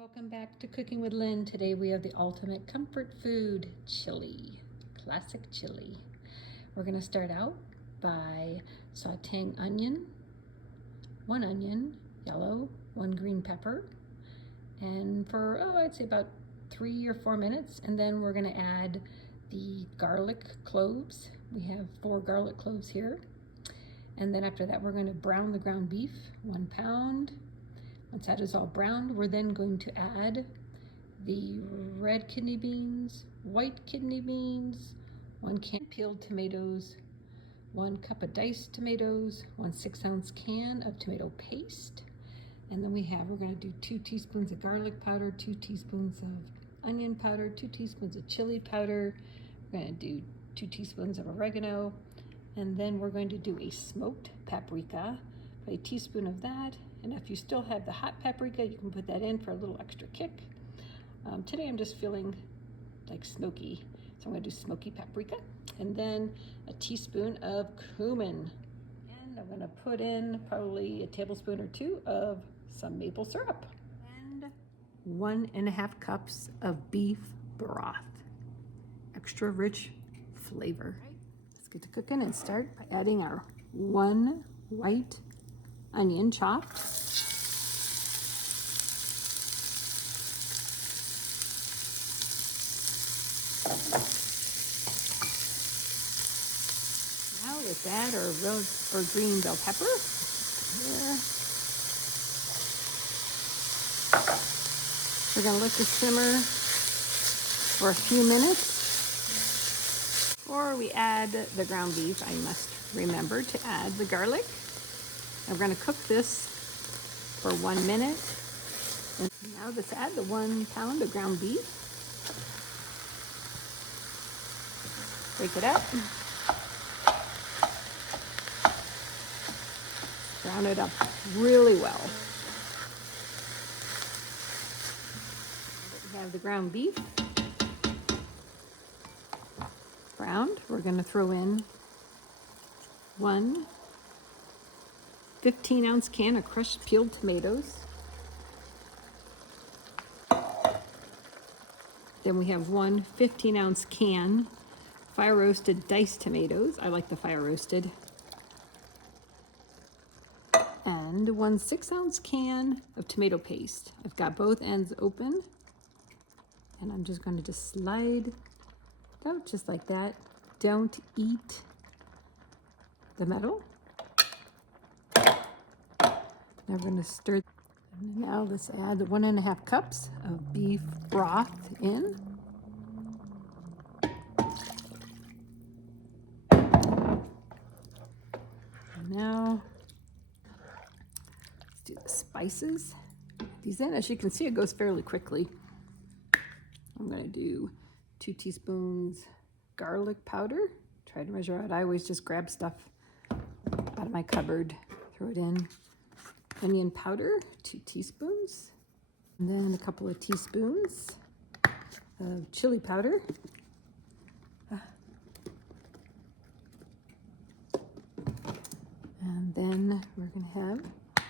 Welcome back to Cooking with Lynn. Today we have the ultimate comfort food, chili, classic chili. We're going to start out by sauteing one onion, yellow, one green pepper, and for, I'd say about 3 or 4 minutes. And then we're going to add the garlic cloves. We have 4 garlic cloves here. And then after that, we're going to brown the ground beef, 1 pound. Once that is all browned, we're then going to add the red kidney beans, white kidney beans, 1 can peeled tomatoes, 1 cup of diced tomatoes, 1 6-ounce can of tomato paste. And then we're going to do 2 teaspoons of garlic powder, 2 teaspoons of onion powder, 2 teaspoons of chili powder. We're going to do 2 teaspoons of oregano. And then we're going to do a smoked paprika, a teaspoon of that. And if you still have the hot paprika, you can put that in for a little extra kick. Today I'm just feeling like smoky, so I'm going to do smoky paprika. And then a teaspoon of cumin. And I'm going to put in probably a tablespoon or 2 of some maple syrup. And 1.5 cups of beef broth. Extra rich flavor. Let's get to cooking and start by adding our 1 white onion chopped. Now let's add our rose or green bell pepper. There. We're going to let this simmer for a few minutes. Before we add the ground beef, I must remember to add the garlic. I'm going to cook this for 1 minute. And now let's add the 1 pound of ground beef. Break it up. Brown it up really well. We have the ground beef browned. We're going to throw in 1 15-ounce can of crushed peeled tomatoes. Then we have 1 15-ounce can fire roasted diced tomatoes. I like the fire roasted. And 1 6-ounce can of tomato paste. I've got both ends open. And I'm just going to just slide out just like that. Don't eat the metal. Now we're going to stir. Now let's add 1.5 cups of beef broth in. And now let's do the spices. These in, as you can see, it goes fairly quickly. I'm going to do 2 teaspoons garlic powder. Try to measure out. I always just grab stuff out of my cupboard, throw it in. Onion powder, 2 teaspoons, and then a couple of teaspoons of chili powder. And then we're going to have a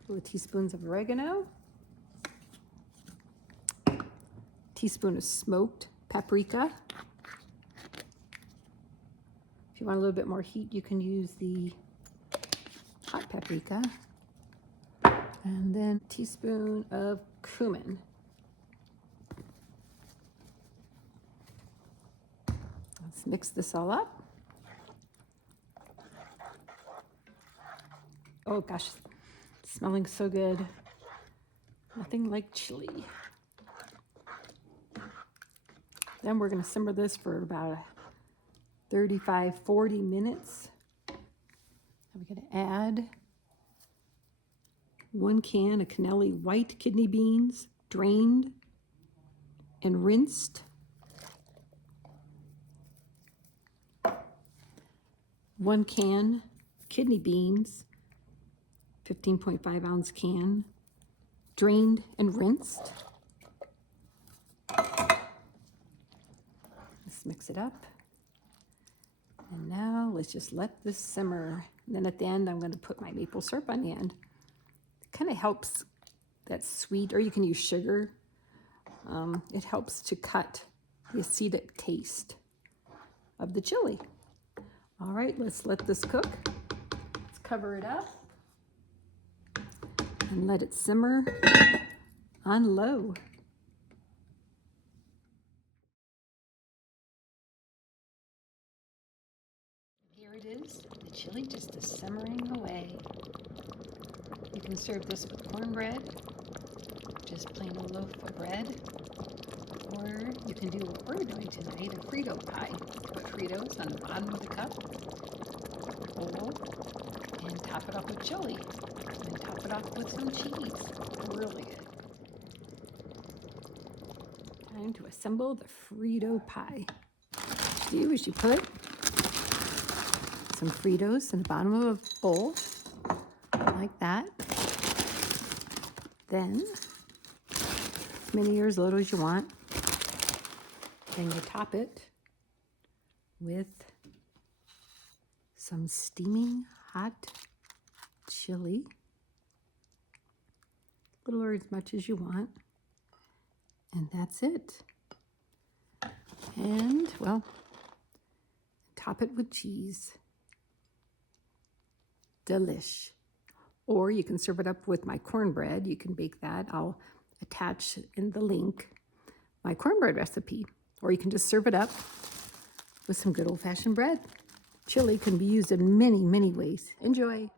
couple of teaspoons of oregano, a teaspoon of smoked paprika. If you want a little bit more heat, you can use the hot paprika. And then a teaspoon of cumin. Let's mix this all up. Oh gosh, it's smelling so good. Nothing like chili. Then we're going to simmer this for about 35-40 minutes. I'm going to add 1 can of cannelli white kidney beans, drained and rinsed. 1 can kidney beans, 15.5-ounce can, drained and rinsed. Let's mix it up. And now let's just let this simmer. And then at the end, I'm going to put my maple syrup on the end. It kind of helps that sweet, or you can use sugar. It helps to cut the acidic taste of the chili. All right, let's let this cook. Let's cover it up and let it simmer on low. Here it is, the chili just is simmering away. You can serve this with cornbread, just plain old loaf of bread, or you can do what we're doing tonight, a Frito pie. Put Fritos on the bottom of the cup, bowl, and top it off with chili, and top it off with some cheese. Really good. Time to assemble the Frito pie. What you do is you put some Fritos in the bottom of a bowl, like that. Then, as many or as little as you want. Then you top it with some steaming hot chili, a little or as much as you want, and that's it. And, well, top it with cheese. Delish. Or you can serve it up with my cornbread. You can bake that. I'll attach in the link my cornbread recipe. Or you can just serve it up with some good old-fashioned bread. Chili can be used in many, many ways. Enjoy.